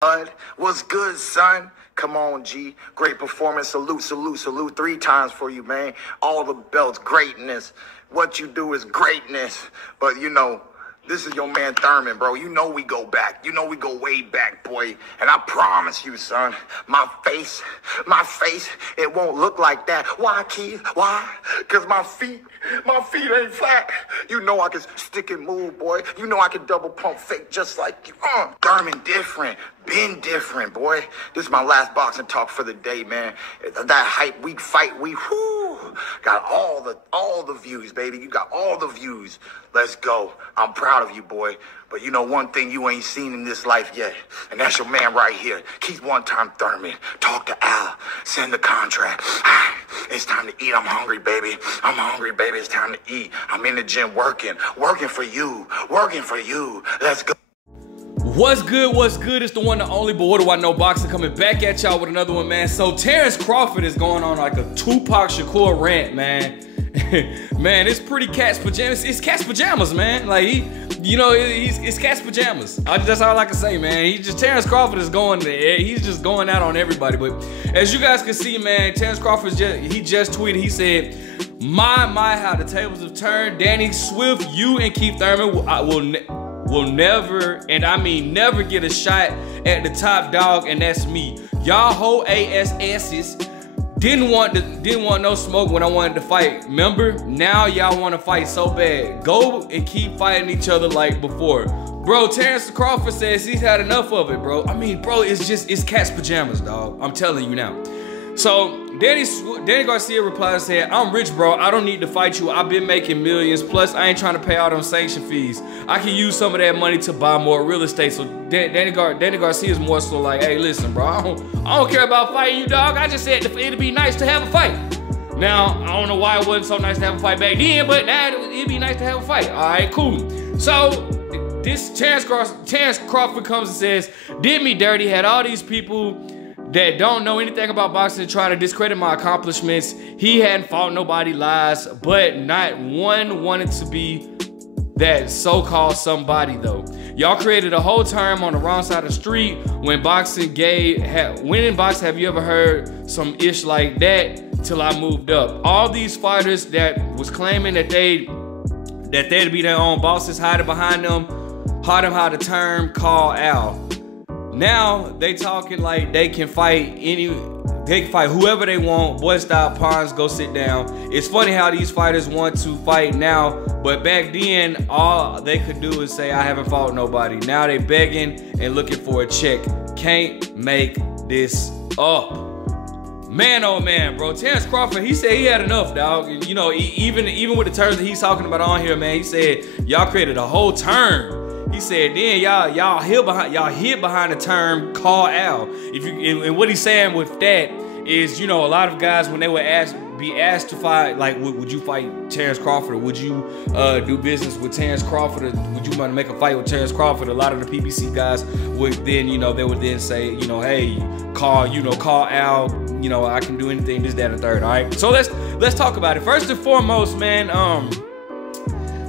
Bud, what's good, son? Come on, G. Great performance. Salute, salute, salute 3 times for you, man. All the belts, greatness. What you do is greatness. But, you know, this is your man Thurman, bro. You know we go back. You know we go way back, boy. And I promise you, son, my face, it won't look like that. Why, Keith? Why? Because my feet ain't flat. You know I can stick and move, boy. You know I can double pump fake just like you. Thurman different. Been different, boy. This is my last boxing talk for the day, man. That hype week fight week, got all the views, baby. You got all the views. Let's go. I'm proud of you, boy. But you know one thing you ain't seen in this life yet, and that's your man right here. Keith one-time Thurman. Talk to Al. Send the contract. It's time to eat. I'm hungry, baby. I'm hungry, baby. It's time to eat. I'm in the gym working for you. Let's go. What's good? What's good? It's the one, the only, but what do I know? Boxing coming back at y'all with another one, man. So Terence Crawford is going on like a Tupac Shakur rant, man. Man, it's pretty cat's pajamas. It's cat's pajamas, man. Like it's cat's pajamas. That's all I can say, man. Terence Crawford is going there. He's just going out on everybody. But as you guys can see, man, Terence Crawford just tweeted. He said, "My, how the tables have turned. Danny Swift, you and Keith Thurman will never, and I mean never, get a shot at the top dog, and that's me. Y'all whole ASS's didn't want no smoke when I wanted to fight. Remember? Now y'all want to fight so bad. Go and keep fighting each other like before." Bro, Terence Crawford says he's had enough of it, bro. I mean, bro, it's cat's pajamas, dog. I'm telling you now. So Danny Garcia replied and said, "I'm rich, bro. I don't need to fight you. I've been making millions. Plus, I ain't trying to pay all them sanction fees. I can use some of that money to buy more real estate." So Danny Garcia is more so like, "Hey, listen, bro. I don't care about fighting you, dog. I just said it'd be nice to have a fight." Now, I don't know why it wasn't so nice to have a fight back then, but now it'd be nice to have a fight. All right, cool. So this Terence Crawford comes and says, "Did me dirty. Had all these people that don't know anything about boxing trying to discredit my accomplishments. He hadn't fought nobody lies, but not one wanted to be that so-called somebody though. Y'all created a whole term on the wrong side of the street. When boxing winning boxing, have you ever heard some ish like that? Till I moved up. All these fighters that was claiming that they'd be their own bosses, hiding behind them, taught them how to term call Al. Now they talking like they can fight whoever they want. Boy, stop, pawns, go sit down. It's funny how these fighters want to fight now, but back then all they could do is say, I haven't fought nobody. Now they begging and looking for a check. Can't make this up." Man, oh man, bro. Terence Crawford, he said he had enough, dog. You know, even with the terms that he's talking about on here, man, he said y'all created a whole term. He said, then y'all hid behind the term call Al. And what he's saying with that is, you know, a lot of guys when they would be asked to fight, like, would you fight Terence Crawford? Or would you do business with Terence Crawford? Or would you want to make a fight with Terence Crawford? A lot of the PBC guys would then, you know, they would then say, you know, hey, call Al. You know, I can do anything, this, that, and the third. All right. So let's talk about it. First and foremost, man.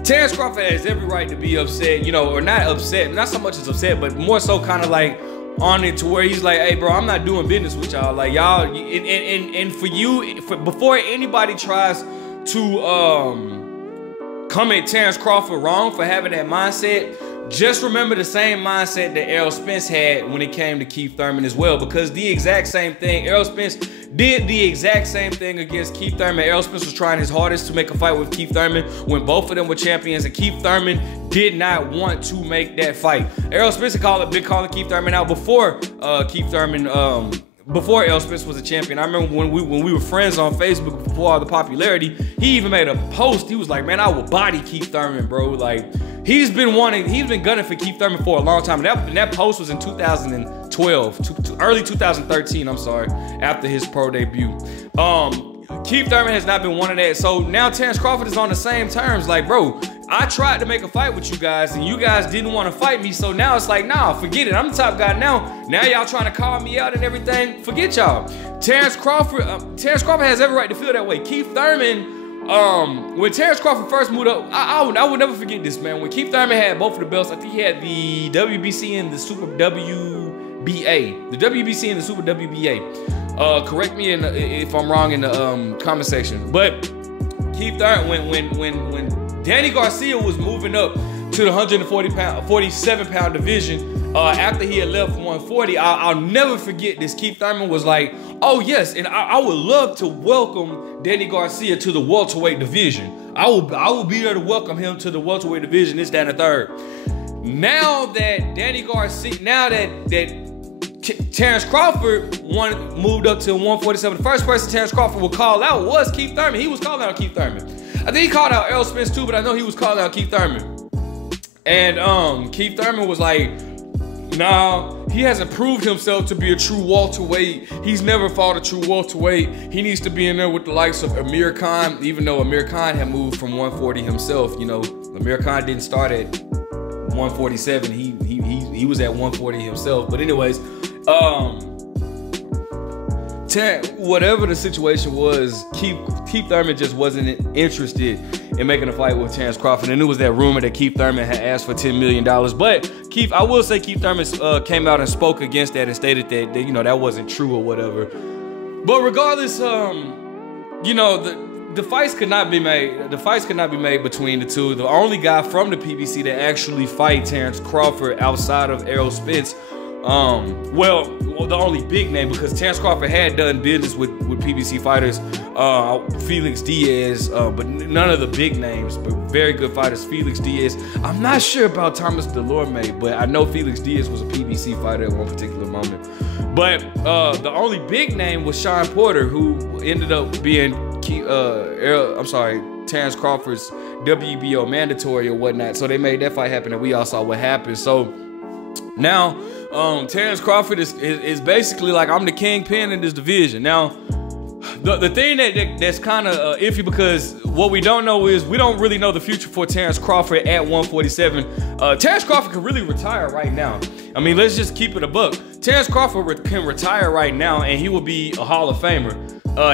Terence Crawford has every right to be upset, you know, or not upset, not so much as upset, but more so kind of like on it to where he's like, "Hey, bro, I'm not doing business with y'all. Like, y'all, and for you, before anybody tries to come at Terence Crawford wrong for having that mindset, just remember the same mindset that Errol Spence had when it came to Keith Thurman as well, because the exact same thing, Errol Spence did the exact same thing against Keith Thurman. Errol Spence was trying his hardest to make a fight with Keith Thurman when both of them were champions, and Keith Thurman did not want to make that fight. Errol Spence had been calling Keith Thurman out before before Errol Spence was a champion. I remember when we were friends on Facebook before all the popularity, he even made a post. He was like, "Man, I will body Keith Thurman, bro." Like, he's been gunning for Keith Thurman for a long time. And that post was in 2012, early 2013, I'm sorry, after his pro debut. Keith Thurman has not been one of that. So now Terence Crawford is on the same terms. Like, bro, I tried to make a fight with you guys and you guys didn't want to fight me. So now it's like, nah, forget it. I'm the top guy now. Now y'all trying to call me out and everything. Forget y'all. Terence Crawford has every right to feel that way. Keith Thurman, when Terence Crawford first moved up, I would never forget this, man. When Keith Thurman had both of the belts, I think he had the WBC and the Super the WBC and the Super WBA. Correct me if I'm wrong in the comment section. But Keith Thurman, when Danny Garcia was moving up to the 47-pound division after he had left 140, I'll never forget this. Keith Thurman was like, "Oh yes, and I would love to welcome Danny Garcia to the welterweight division. I will be there to welcome him to the welterweight division. This, that, and the third." Now that Danny Garcia, Terence Crawford moved up to 147. The first person Terence Crawford would call out was Keith Thurman. He was calling out Keith Thurman. I think he called out Errol Spence too, but I know he was calling out Keith Thurman. And Keith Thurman was like, "Nah, he hasn't proved himself to be a true welterweight. He's never fought a true welterweight. He needs to be in there with the likes of Amir Khan," even though Amir Khan had moved from 140 himself. You know, Amir Khan didn't start at 147. He was at 140 himself. But anyways, whatever the situation was, Keith Thurman just wasn't interested in making a fight with Terence Crawford. And it was that rumor that Keith Thurman had asked for $10 million. But I will say Keith Thurman came out and spoke against that and stated that you know, that wasn't true or whatever. But regardless, you know, the fights could not be made. The fights could not be made between the two. The only guy from the PBC that actually fight Terence Crawford outside of Errol Spence, well, the only big name, because Terence Crawford had done business with PBC fighters, Felix Diaz, but none of the big names, but very good fighters. Felix Diaz. I'm not sure about Thomas Delorme, but I know Felix Diaz was a PBC fighter at one particular moment. But the only big name was Sean Porter, who ended up being Terence Crawford's WBO mandatory or whatnot. So they made that fight happen, and we all saw what happened. So now Terence Crawford is basically like, I'm the kingpin in this division. Now the thing that's kind of iffy, because what we don't know is we don't really know the future for Terence Crawford at 147. Terence Crawford can really retire right now. I mean, let's just keep it a buck. Terence Crawford can retire right now and he will be a Hall of Famer.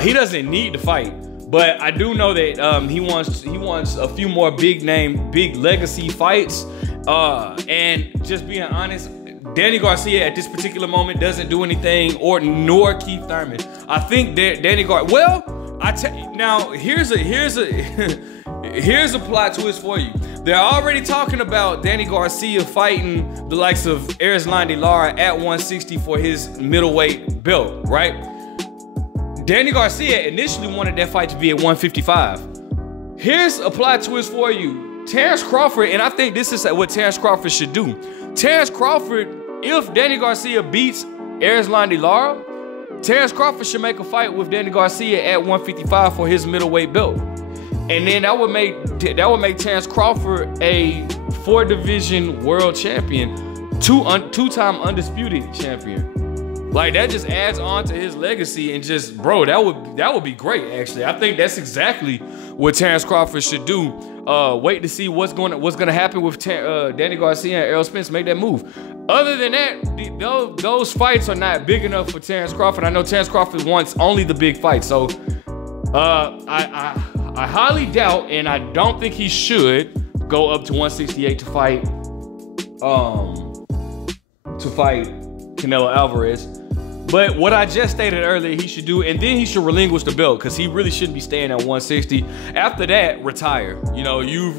He doesn't need to fight, but I do know that he wants a few more big legacy fights. And just being honest, Danny Garcia at this particular moment doesn't do anything, nor Keith Thurman. I think that Danny Garcia. Well, now here's a plot twist for you. They're already talking about Danny Garcia fighting the likes of Erislandy Lara at 160 for his middleweight belt, right? Danny Garcia initially wanted that fight to be at 155. Here's a plot twist for you. Terence Crawford, and I think this is what Terence Crawford should do. Terence Crawford, if Danny Garcia beats Erislandy Lara, Terence Crawford should make a fight with Danny Garcia at 155 for his middleweight belt. And then that would make Terence Crawford a 4-division world champion, two-time undisputed champion. Like, that just adds on to his legacy, and just, bro, that would be great, actually. I think that's exactly what Terence Crawford should do. Wait to see what's gonna happen with Danny Garcia and Errol Spence. Make that move. Other than that, those fights are not big enough for Terence Crawford. I know Terence Crawford wants only the big fights, so I highly doubt, and I don't think he should go up to 168 to fight Canelo Alvarez. But what I just stated earlier, he should do, and then he should relinquish the belt, because he really shouldn't be staying at 160. After that, retire. You know, you've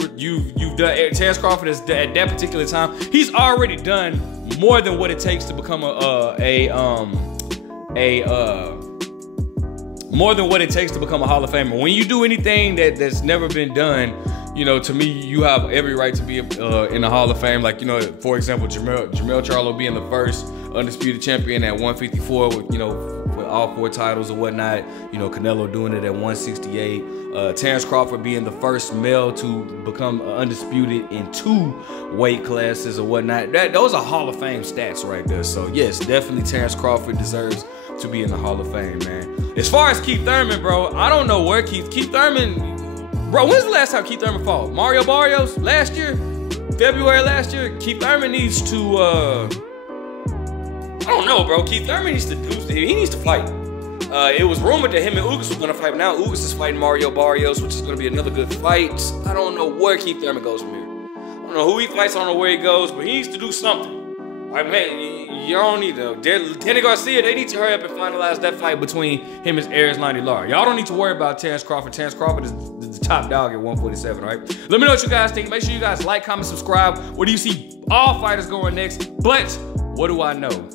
done. Terence Crawford is at that particular time, he's already done more than what it takes to become more than what it takes to become a Hall of Famer. When you do anything that's never been done, you know, to me, you have every right to be in the Hall of Fame. Like, you know, for example, Jermell Charlo being the first undisputed champion at 154 with, you know, with all 4 titles or whatnot. You know, Canelo doing it at 168. Terence Crawford being the first male to become undisputed in 2 weight classes or whatnot. Those are Hall of Fame stats right there. So yes, definitely Terence Crawford deserves to be in the Hall of Fame, man. As far as Keith Thurman, bro, I don't know where Keith Thurman. Bro, when's the last time Keith Thurman fought? Mario Barrios? Last year? February last year? Keith Thurman needs to, I don't know, bro. Keith Thurman needs to do, he needs to fight. It was rumored that him and Ugas was going to fight, but now Ugas is fighting Mario Barrios, which is going to be another good fight. I don't know where Keith Thurman goes from here. I don't know who he fights, I don't know where he goes, but he needs to do something. Like, man, you don't need to. Danny Garcia, they need to hurry up and finalize that fight between him and Erislandy Lara. Y'all don't need to worry about Terence Crawford. Terence Crawford is the top dog at 147, right? Let me know what you guys think. Make sure you guys like, comment, subscribe. Where do you see all fighters going next? But what do I know?